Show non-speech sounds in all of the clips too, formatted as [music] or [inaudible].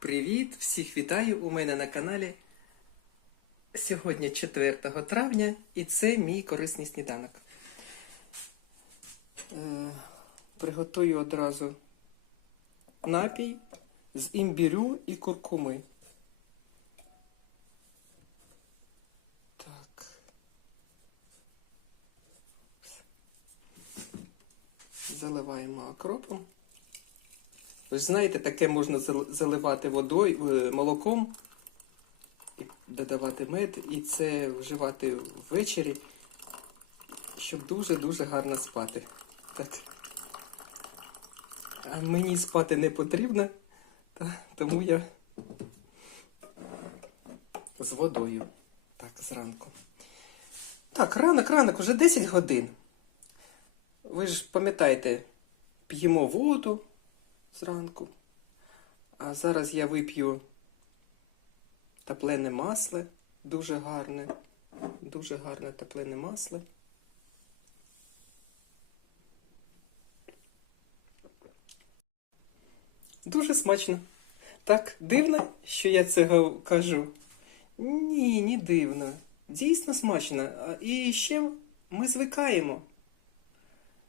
Привіт! Всіх вітаю у мене на каналі. Сьогодні 4 травня і це мій корисний сніданок. Е, приготую одразу напій з імбірю і куркуми. Так. Заливаємо окропом. Ви ж знаєте, таке можна заливати водою, е, молоком, і додавати мед, і це вживати ввечері, щоб дуже-дуже гарно спати. Так. А мені спати не потрібно, та, тому я з водою. Так, зранку. Так, ранок, ранок, уже 10 годин. Ви ж пам'ятаєте, п'ємо воду зранку. А зараз я вип'ю теплене масло, дуже гарне, дуже гарне теплене масло. Дуже смачно. Так, дивно, що я цього кажу. Ні, не дивно. Дійсно смачно. І ще ми звикаємо.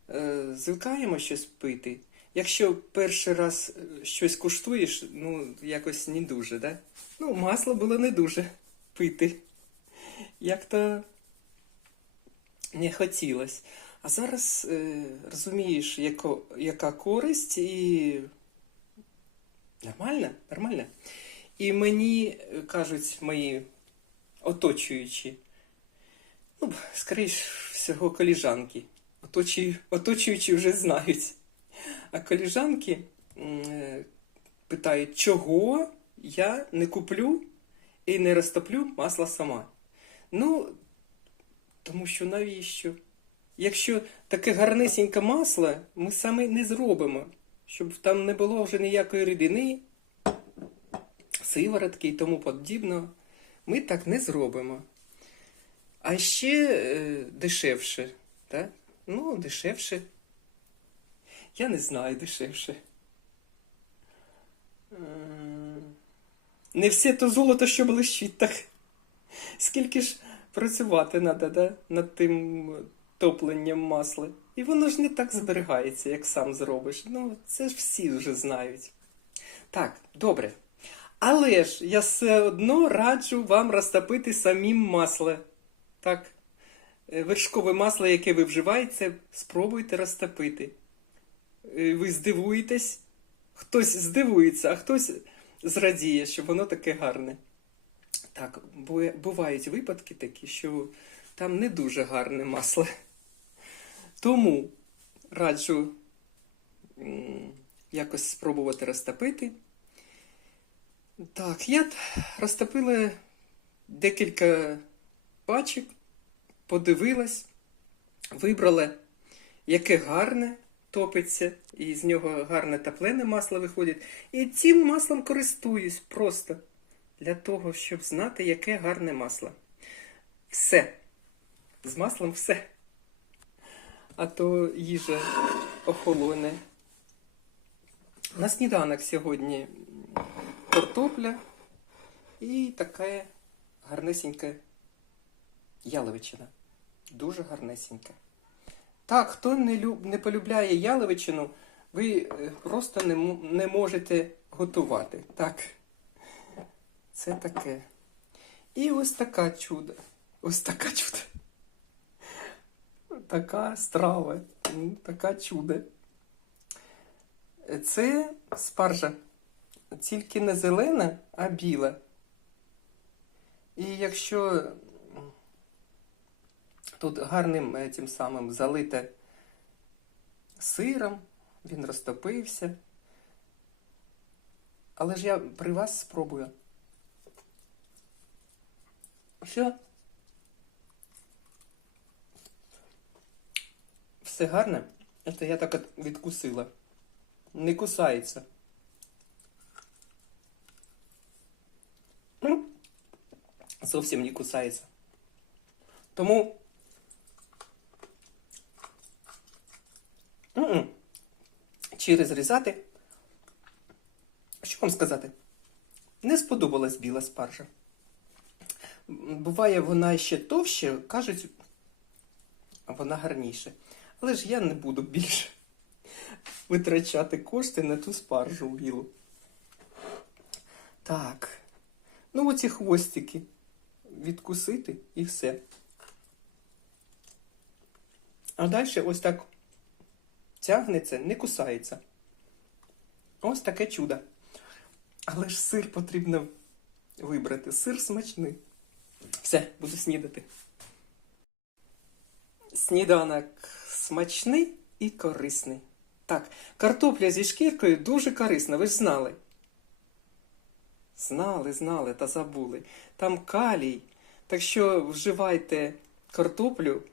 Е, звикаємо щось пити. Якщо перший раз е, щось куштуєш, ну, якось не дуже, да? Ну, масло було не дуже пити. Як-то не хотілося. А зараз е, розумієш, яко, яка користь і. Нормально, нормально. І мені е, кажуть мої оточуючі, ну, скоріш всього, коліжанки. Оточую, оточуючі вже знають. А коліжанки е, питають, чого я не куплю і не розтоплю масло сама. Ну, тому що навіщо? Якщо таке гарнесеньке масло, ми самі не зробимо, щоб там не було вже ніякої рідини, сиворотки і тому подібного. Ми так не зробимо. А ще е, дешевше, так? Ну, дешевше. Я не знаю дешевше. Не все то золото, що блищить, так. Скільки ж працювати треба, да? над тим топленням масла. І воно ж не так зберігається, як сам зробиш. Ну, це ж всі вже знають. Так, добре. Але ж я все одно раджу вам розтопити самим масло. Так. Вершкове масло, яке ви вживаєте, спробуйте розтопити. Е, Ви здивуєтесь, хтось здивується, а хтось зрадіє, що воно таке гарне. Так, бувають випадки такі, що там не дуже гарне масло. Тому раджу якось спробувати розтопити. Так, я розтопила декілька пачок, подивилась, вибрала, яке гарне топиться, і з нього гарне теплене масло виходить. І цим маслом користуюсь просто для того, щоб знати, яке гарне масло. Все. З маслом все. А то їжа охолоне. На сніданок сьогодні картопля і така гарнесенька яловичина. Дуже гарнесенька. Так, хто не, люб... не полюбляє яловичину, ви е, просто не, не можете готувати. Так. Це таке. І ось така чудо. Ось така чудо. Така страва. Така чудо. Це спаржа. Тільки не зелена, а біла. І якщо тут гарним тим самим залите сиром, він розтопився. Але ж я при вас спробую. Все. Все гарне. Це я так відкусила. Не кусається. Зовсім не кусається. Тому. Чи розрізати? Що вам сказати? Не сподобалась біла спаржа. Буває, вона ще товще, кажуть, вона гарніше. Але ж я не буду більше витрачати кошти на ту спаржу білу. Так. Ну, оці хвостики відкусити і все. А далі ось так тягнеться, не кусається. Ось таке чудо. Але ж сир потрібно вибрати. Сир смачний. Все, буду снідати. Сніданок смачний і корисний. Так, картопля зі шкіркою дуже корисна, ви ж знали. Знали, знали та забули. Там калій. Так що вживайте картоплю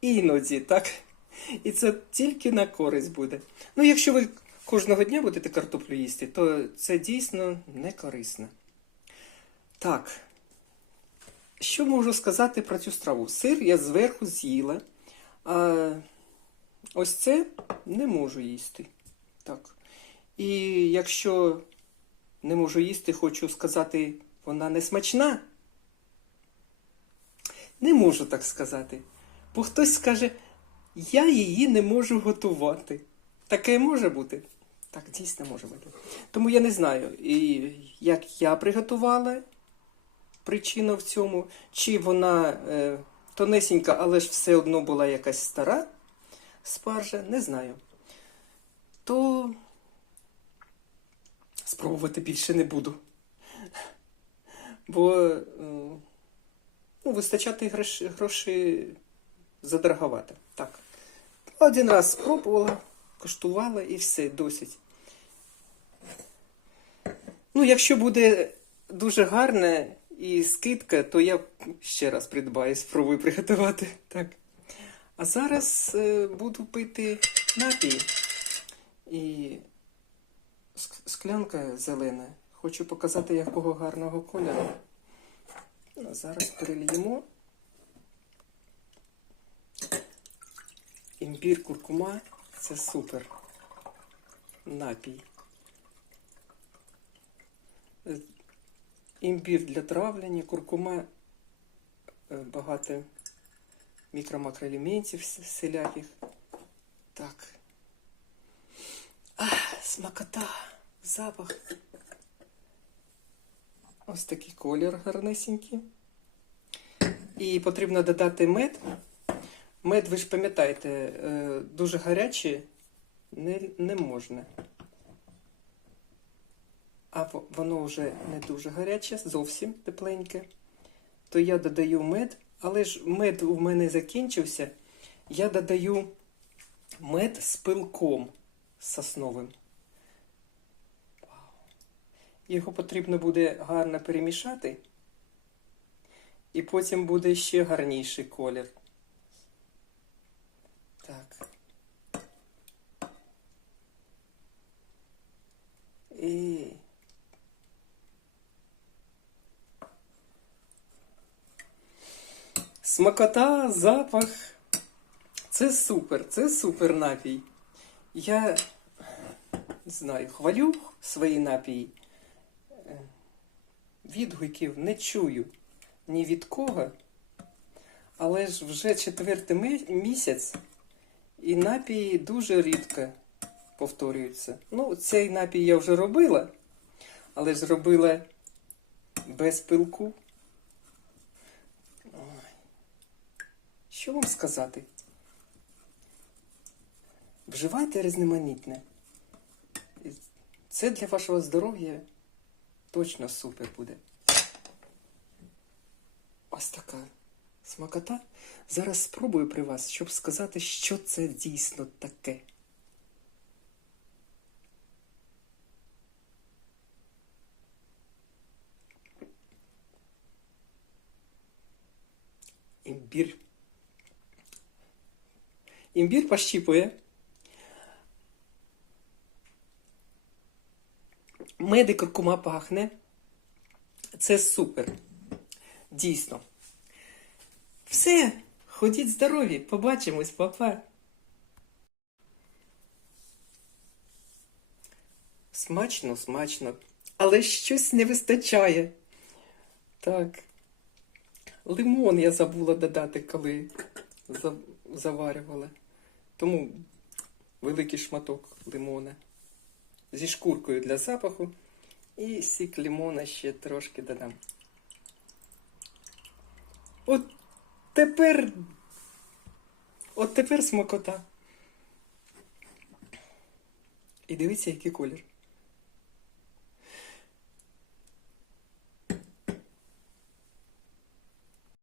іноді, так? [laughs] І це тільки на користь буде. Ну, якщо ви кожного дня будете картоплю їсти, то це дійсно не корисно. Так. Що можу сказати про цю страву? Сир я зверху з'їла, а ось це не можу їсти. Так. І якщо не можу їсти, хочу сказати, вона не смачна. Не можу так сказати. Бо хтось скаже, я її не можу готувати. Таке може бути? Так, дійсно може бути. Тому я не знаю, і як я приготувала причина в цьому, чи вона е, тонесенька, але ж все одно була якась стара спаржа, не знаю. То спробувати більше не буду. Бо е, ну, вистачати гроші, гроші задороговато. Один раз спробувала, коштувала і все, досить. Ну, якщо буде дуже гарне і скидка, то я ще раз придбаю, спробую приготувати. Так. А зараз е, буду пити напій. І склянка зелена. Хочу показати, якого гарного кольору. Зараз перельємо. Імбір, куркума це супер напій. Е, Імбір для травлення, куркума е, багато мікро-макроелементів с- всіляких. Так. Ах, смакота, запах. Ось такий колір гарнесенький. І потрібно додати мед. Мед, ви ж пам'ятаєте, е, дуже гарячий не, не можна. А воно вже не дуже гаряче, зовсім тепленьке. То я додаю мед, але ж мед у мене закінчився. Я додаю мед з пилком сосновим. Його потрібно буде гарно перемішати. І потім буде ще гарніший колір. Так. І... Смакота, запах. Це супер, це супер напій. Я не знаю, хвалю свої напії. Е, Відгуків не чую ні від кого. Але ж вже четвертий місяць і напії дуже рідко повторюються. Ну, цей напій я вже робила, але ж робила без пилку. Що вам сказати? Вживайте різноманітне. Це для вашого здоров'я точно супер буде. Ось така смакота. Зараз спробую при вас, щоб сказати, що це дійсно таке. Імбір. Імбір пощіпує. Меди куркума пахне. Це супер. Дійсно. Все, ходіть здорові, побачимось, папа. Смачно, смачно. але щось не вистачає. Так. Лимон я забула додати, коли за- заварювала. Тому великий шматок лимона зі шкуркою для запаху. І сік лимона ще трошки додам. От тепер. От тепер смакота. І дивіться, який колір.